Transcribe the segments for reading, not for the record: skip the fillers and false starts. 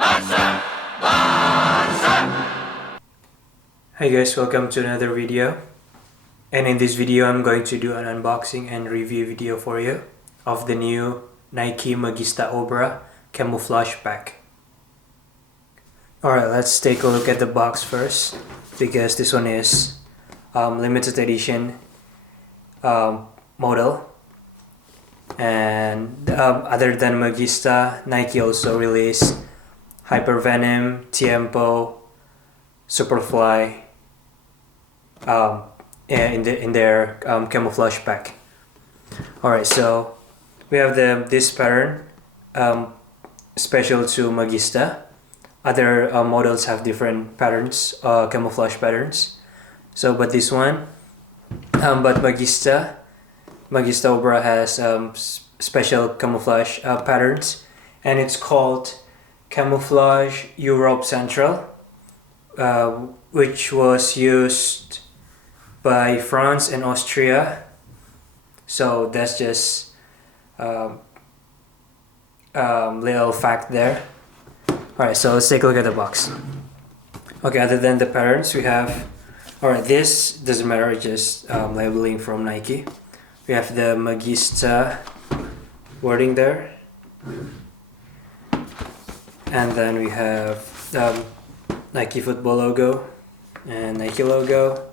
Hi guys, welcome to another video. And in this video I'm going to do an unboxing and review video for you of the new Nike Magista Obra camouflage pack. Alright, let's take a look at the box first, because this one is limited edition model. And other than Magista, Nike also released Hypervenom, Tiempo, Superfly in their camouflage pack. Alright, so we have this pattern special to Magista. Other models have different patterns, camouflage patterns. So, but this one, but Magista Obra has special camouflage patterns, and it's called Camouflage Europe Central, which was used by France and Austria. So that's just little fact there. Alright, so let's take a look at the box. Okay, other than the patterns we have, alright, this doesn't matter, it's just labeling from Nike. We have the Magista wording there, and then we have the Nike football logo and Nike logo,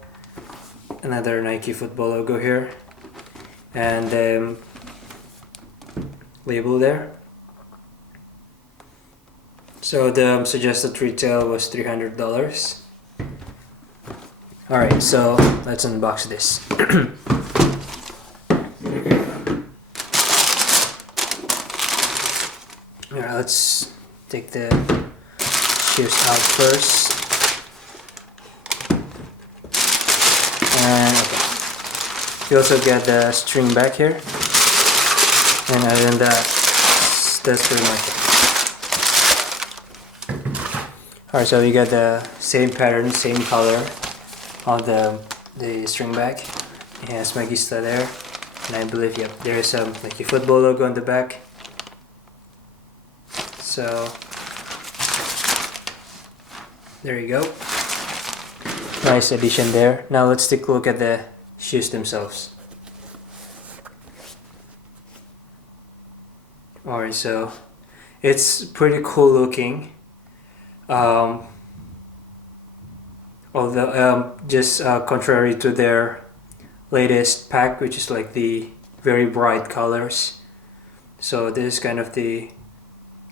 another Nike football logo here, and the label there. So the suggested retail was $300. Alright, so let's unbox this. Alright, let's take the shoes out first. And okay. You also get the string back here. And other than that, that's pretty much it. Alright, so we got the same pattern, same color on the string back. It has Magista there, and I believe, yep, there is some Nike football logo on the back. So there you go, nice addition there. Now let's take a look at the shoes themselves. Alright, so it's pretty cool looking. Although just contrary to their latest pack, which is like the very bright colors. So this is kind of the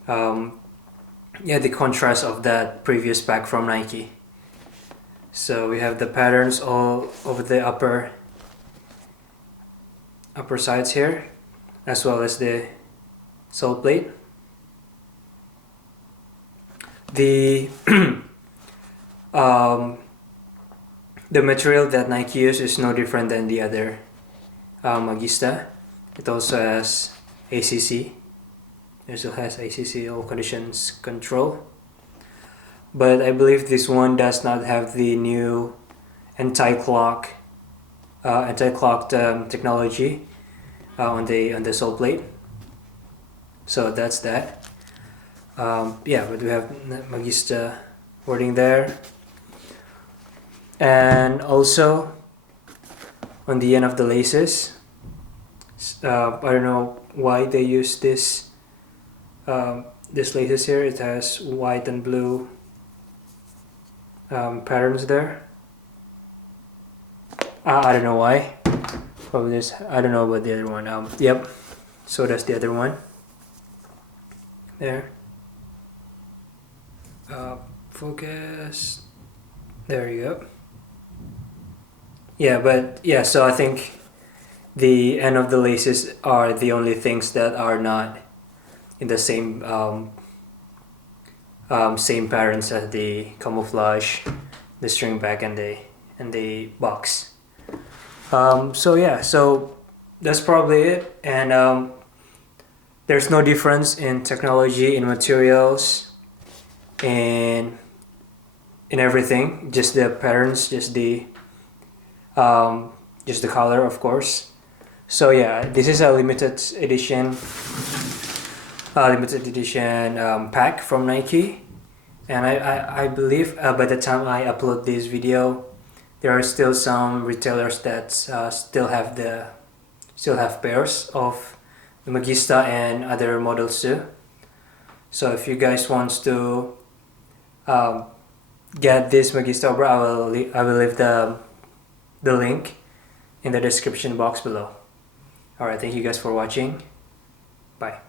the contrast of that previous pack from Nike. So we have the patterns all over the upper sides here, as well as the sole plate. The the material that Nike uses is no different than the other Magista. It also has ACC. It also has ACC, all conditions control. But I believe this one does not have the new anti-clocked technology on the sole plate. So that's that. Yeah, but we have Magista wording there, and also on the end of the laces, I don't know why they use this laces here. It has white and blue patterns there. I don't know why. Probably this. I don't know about the other one. Yep. So that's the other one. There. Focus. There you go. Yeah, but yeah, so I think the end of the laces are the only things that are not in the same same patterns as the camouflage, the string back, and the box. So yeah, so that's probably it. And there's no difference in technology, in materials, in everything. Just the patterns, just the color, of course. So yeah, this is a limited edition pack from Nike. And I believe by the time I upload this video, there are still some retailers that still have pairs of the Magista and other models too. So if you guys want to um, get this Magista Obra, I will leave the link in the description box below. Alright, thank you guys for watching. Bye.